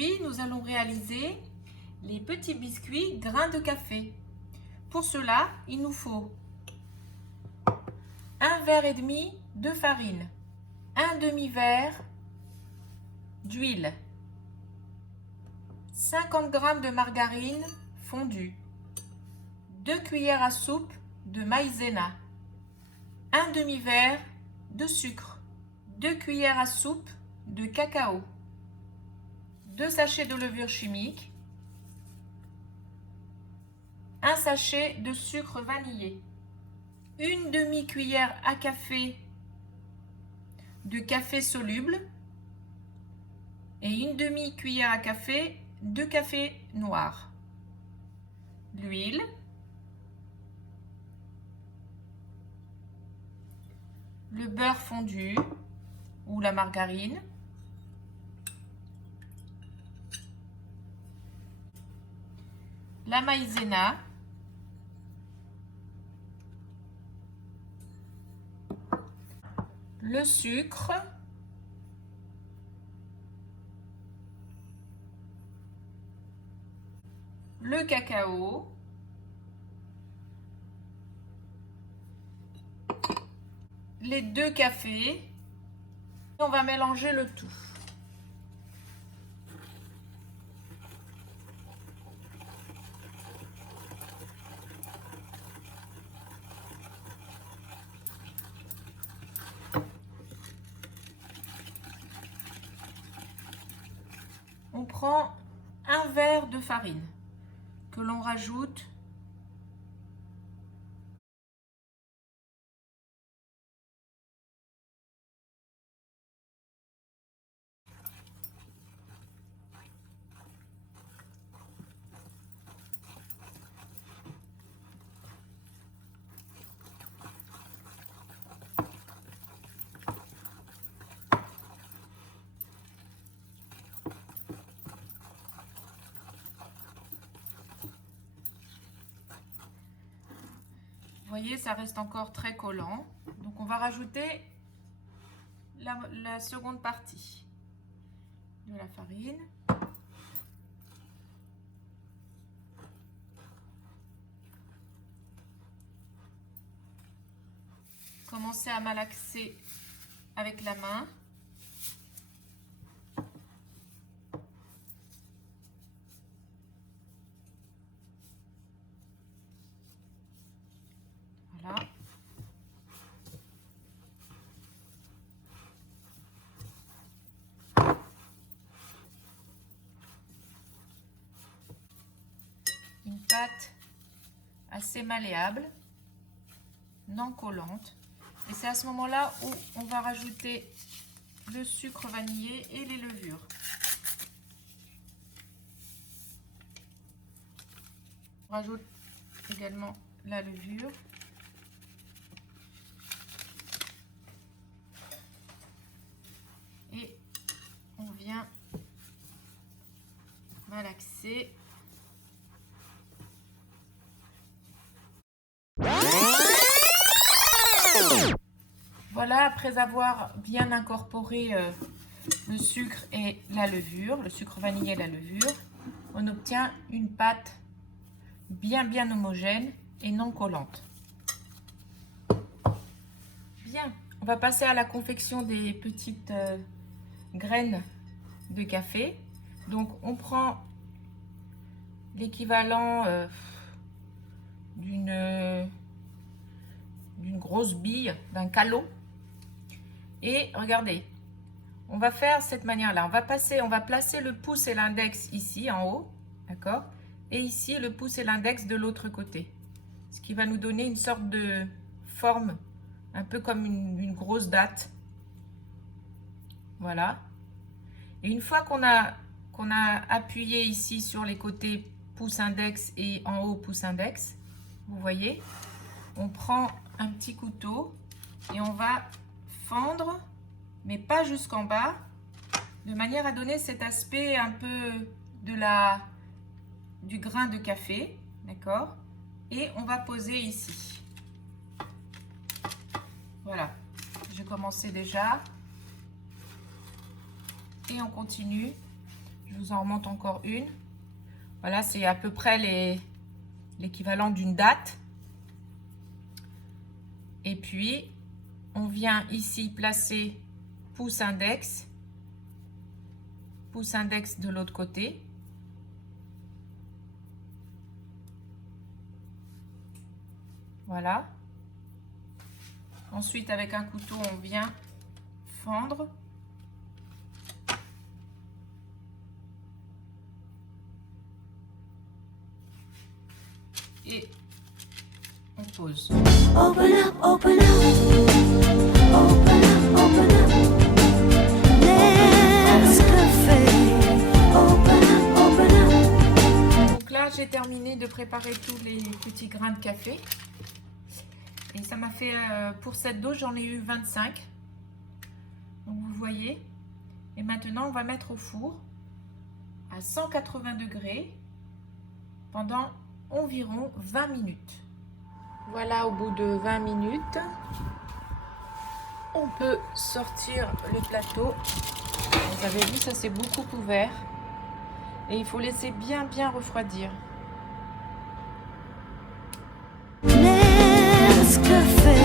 Aujourd'hui, nous allons réaliser les petits biscuits grains de café. Pour cela, il nous faut un verre et demi de farine, un demi-verre d'huile, 50 g de margarine fondue, 2 cuillères à soupe de maïzena, un demi-verre de sucre, 2 cuillères à soupe de cacao, 2 sachets de levure chimique, un sachet de sucre vanillé, une demi-cuillère à café de café soluble et une demi-cuillère à café de café noir, l'huile, le beurre fondu ou la margarine, la maïzena, le sucre, le cacao, les 2 cafés. On va mélanger le tout. On prend un verre de farine que l'on rajoute Vous voyez, ça reste encore très collant. Donc on va rajouter la seconde partie de la farine. Commencez à malaxer avec la main. Voilà. Une pâte assez malléable, non collante. Et c'est à ce moment-là où on va rajouter le sucre vanillé et les levures. On rajoute également la levure. Et on vient malaxer. Voilà, après avoir bien incorporé le sucre et la levure, le sucre vanillé et la levure, on obtient une pâte bien homogène et non collante. Bien, on va passer à la confection des petites graines de café. Donc on prend l'équivalent d'une grosse bille, d'un calot. Et regardez, on va faire cette manière-là. On va placer le pouce et l'index ici en haut, d'accord? Et ici le pouce et l'index de l'autre côté. Ce qui va nous donner une sorte de forme, un peu comme une grosse date. Voilà. Et une fois qu'on a appuyé ici sur les côtés pouce index et en haut pouce index, vous voyez, on prend un petit couteau et on va fendre, mais pas jusqu'en bas, de manière à donner cet aspect un peu du grain de café, d'accord? Et on va poser ici. Voilà, j'ai commencé déjà. Et on continue Je vous en remonte encore une. Voilà, c'est à peu près l'équivalent d'une date. Et puis, on vient ici placer pouce index de l'autre côté. Voilà. Ensuite, avec un couteau, on vient fendre. Et on pose. Open up, open up. Open up, open up. Nescafé. Open up, open up. Donc là, j'ai terminé de préparer tous les petits grains de café. Et ça m'a fait, pour cette dose, j'en ai eu 25. Donc vous voyez. Et maintenant, on va mettre au four à 180 degrés pendant environ 20 minutes. Voilà, au bout de 20 minutes, on peut sortir le plateau. Vous avez vu, ça s'est beaucoup ouvert. Et il faut laisser bien refroidir. Nescafé.